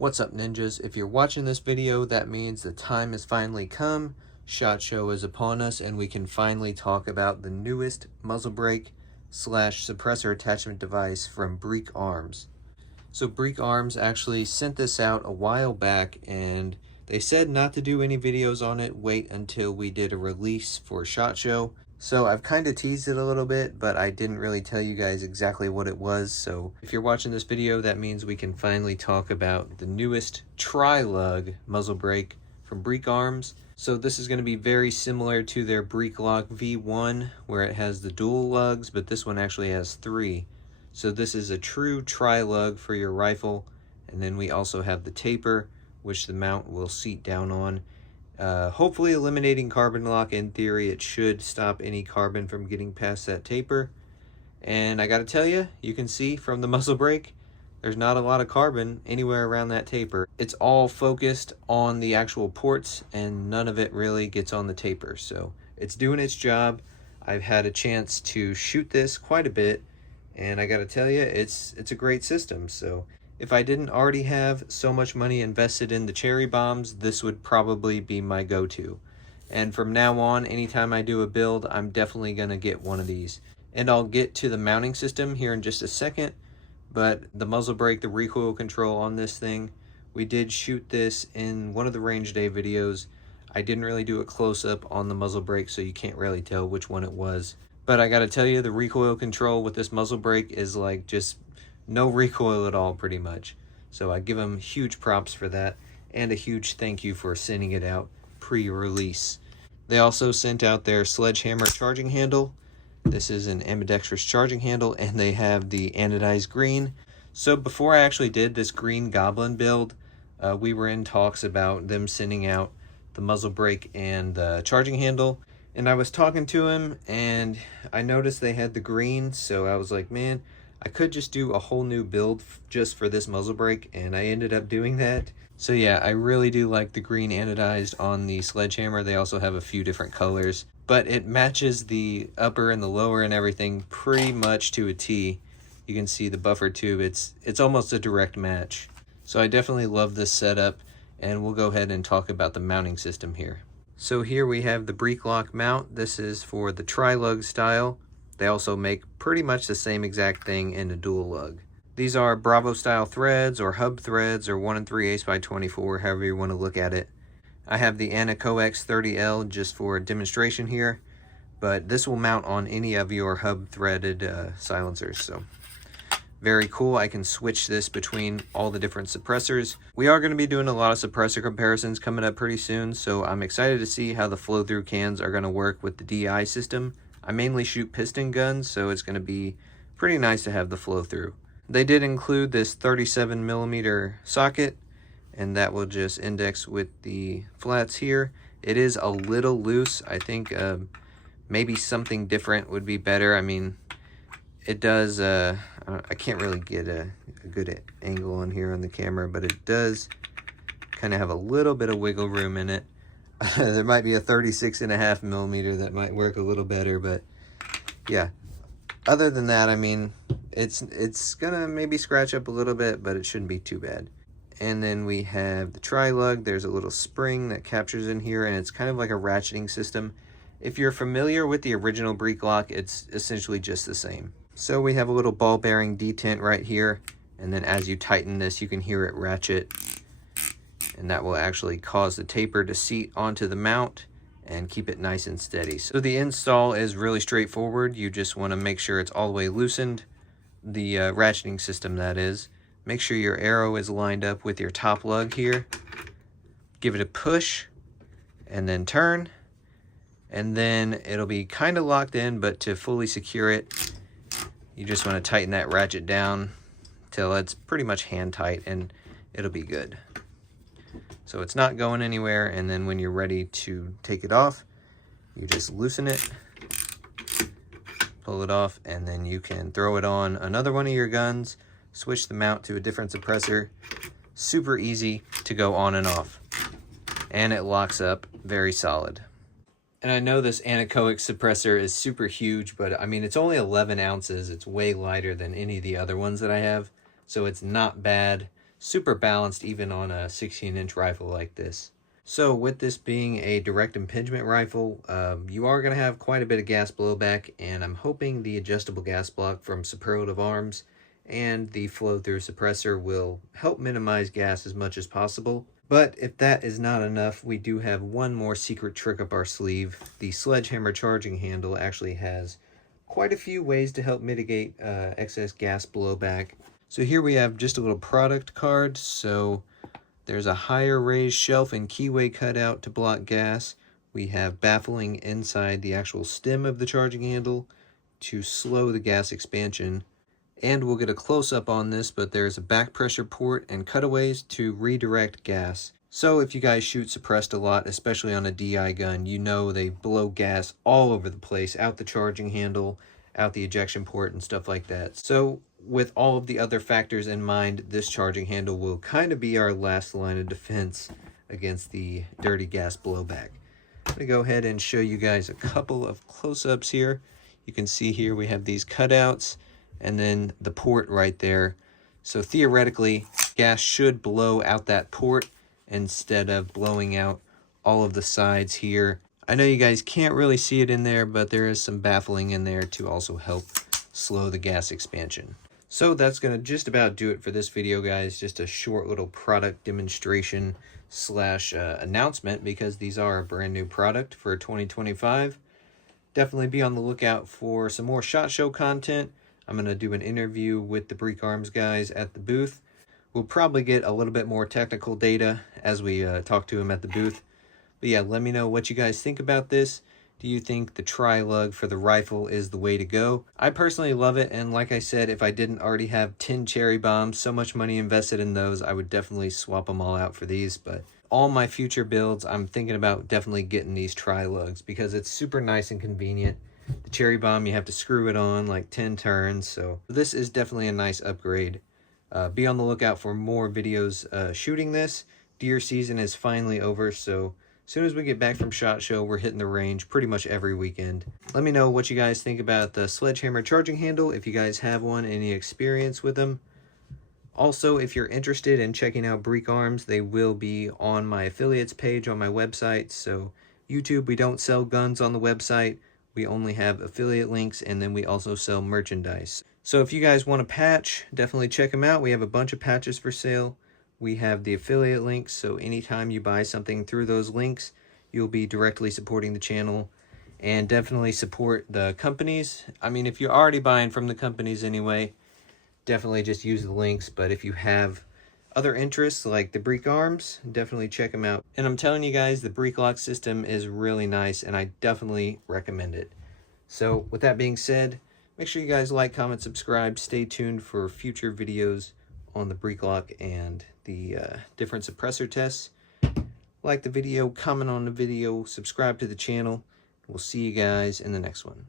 What's up, ninjas? If you're watching this video, that means the time has finally come. SHOT Show is upon us, and we can finally talk about the newest muzzle brake / suppressor attachment device from Breek Arms. So Breek Arms actually sent this out a while back, and they said not to do any videos on it, wait until we did a release for SHOT Show. So I've kind of teased it a little bit, but I didn't really tell you guys exactly what it was. So if you're watching this video, that means we can finally talk about the newest Tri-lug muzzle brake from Breek Arms. So this is going to be very similar to their Breek-LOK V1, where it has the dual lugs, but this one actually has 3. So this is a true Tri-lug for your rifle. And then we also have the taper, which the mount will seat down on. Hopefully eliminating carbon lock. In theory, it should stop any carbon from getting past that taper. And I gotta tell you, you can see from the muzzle brake, there's not a lot of carbon anywhere around that taper. It's all focused on the actual ports, and none of it really gets on the taper. So it's doing its job. I've had a chance to shoot this quite a bit, and I gotta tell you, it's a great system. So if I didn't already have so much money invested in the cherry bombs, this would probably be my go-to. And from now on, anytime I do a build, I'm definitely gonna get one of these. And I'll get to the mounting system here in just a second, but the muzzle brake, the recoil control on this thing, we did shoot this in one of the range day videos. I didn't really do a close-up on the muzzle brake, so you can't really tell which one it was. But I gotta tell you, the recoil control with this muzzle brake is like just no recoil at all, pretty much. So I give them huge props for that, and a huge thank you for sending it out pre-release. They also sent out their Sledgehammer charging handle. This is an ambidextrous charging handle, and they have the anodized green. So before I actually did this green goblin build, we were in talks about them sending out the muzzle brake and the charging handle. And I was talking to him, and I noticed they had the green, so I was like, man, I could just do a whole new build just for this muzzle brake, and I ended up doing that. So yeah, I really do like the green anodized on the Sledgehammer. They also have a few different colors, but it matches the upper and the lower and everything pretty much to a T. You can see the buffer tube, it's almost a direct match. So I definitely love this setup, and we'll go ahead and talk about the mounting system here. So here we have the Breek-LOK mount. This is for the Tri-lug style. They also make pretty much the same exact thing in a dual lug. These are Bravo style threads or hub threads or 1 3/8 by 24, however you want to look at it. I have the Anecoex 30L just for a demonstration here, but this will mount on any of your hub threaded silencers. So very cool. I can switch this between all the different suppressors. We are going to be doing a lot of suppressor comparisons coming up pretty soon, so I'm excited to see how the flow-through cans are going to work with the DI system. I mainly shoot piston guns, so it's going to be pretty nice to have the flow-through. They did include this 37mm socket, and that will just index with the flats here. It is a little loose. I think maybe something different would be better. I mean, it does, I can't really get a good angle on here on the camera, but it does kind of have a little bit of wiggle room in it. There might be a 36.5mm that might work a little better, but yeah. Other than that, I mean, it's gonna maybe scratch up a little bit, but it shouldn't be too bad. And then we have the Tri-lug. There's a little spring that captures in here, and it's kind of like a ratcheting system. If you're familiar with the original Breek-LOK, it's essentially just the same. So we have a little ball bearing detent right here, and then as you tighten this, you can hear it ratchet. And that will actually cause the taper to seat onto the mount and keep it nice and steady. So the install is really straightforward. You just want to make sure it's all the way loosened, the ratcheting system that is. Make sure your arrow is lined up with your top lug here. Give it a push and then turn, and then it'll be kind of locked in, but to fully secure it, you just want to tighten that ratchet down till it's pretty much hand tight, and it'll be good. So it's not going anywhere, and then when you're ready to take it off, you just loosen it, pull it off, and then you can throw it on another one of your guns, switch the mount to a different suppressor. Super easy to go on and off, and it locks up very solid. And I know this anechoic suppressor is super huge, but I mean, it's only 11 ounces. It's way lighter than any of the other ones that I have, so it's not bad super balanced even on a 16-inch rifle like this. So with this being a direct impingement rifle, you are going to have quite a bit of gas blowback, and I'm hoping the adjustable gas block from Breek Arms and the flow-through suppressor will help minimize gas as much as possible. But if that is not enough, we do have one more secret trick up our sleeve. The Sledgehammer charging handle actually has quite a few ways to help mitigate excess gas blowback. So here we have just a little product card. So there's a higher raised shelf and keyway cutout to block gas. We have baffling inside the actual stem of the charging handle to slow the gas expansion. And we'll get a close-up on this, but there's a back pressure port and cutaways to redirect gas. So if you guys shoot suppressed a lot, especially on a DI gun, you know they blow gas all over the place, out the charging handle, out the ejection port, and stuff like that. So with all of the other factors in mind, this charging handle will kind of be our last line of defense against the dirty gas blowback. I'm going to go ahead and show you guys a couple of close-ups here. You can see here we have these cutouts and then the port right there. So theoretically, gas should blow out that port instead of blowing out all of the sides here. I know you guys can't really see it in there, but there is some baffling in there to also help slow the gas expansion. So that's going to just about do it for this video, guys. Just a short little product demonstration slash announcement, because these are a brand new product for 2025. Definitely be on the lookout for some more SHOT Show content. I'm going to do an interview with the Breek Arms guys at the booth. We'll probably get a little bit more technical data as we talk to them at the booth. But yeah, let me know what you guys think about this. Do you think the Tri-lug for the rifle is the way to go? I personally love it, and like I said, if I didn't already have 10 cherry bombs, so much money invested in those, I would definitely swap them all out for these. But all my future builds, I'm thinking about definitely getting these Tri-lugs because it's super nice and convenient. The cherry bomb, you have to screw it on like 10 turns, so this is definitely a nice upgrade. Be on the lookout for more videos shooting this. Deer season is finally over, so as soon as we get back from SHOT Show, we're hitting the range pretty much every weekend. Let me know what you guys think about the Sledgehammer charging handle, if you guys have one, any experience with them. Also, if you're interested in checking out Breek Arms, they will be on my affiliates page on my website. So YouTube, we don't sell guns on the website. We only have affiliate links, and then we also sell merchandise. So if you guys want a patch, definitely check them out. We have a bunch of patches for sale. We have the affiliate links, so anytime you buy something through those links, you'll be directly supporting the channel. And definitely support the companies. I mean, if you're already buying from the companies anyway, definitely just use the links. But if you have other interests like the Breek Arms, definitely check them out. And I'm telling you guys, the Breek-LOK system is really nice, and I definitely recommend it. So with that being said, make sure you guys like, comment, subscribe. Stay tuned for future videos on the Breek-LOK and the different suppressor tests. Like the video, comment on the video, subscribe to the channel. We'll see you guys in the next one.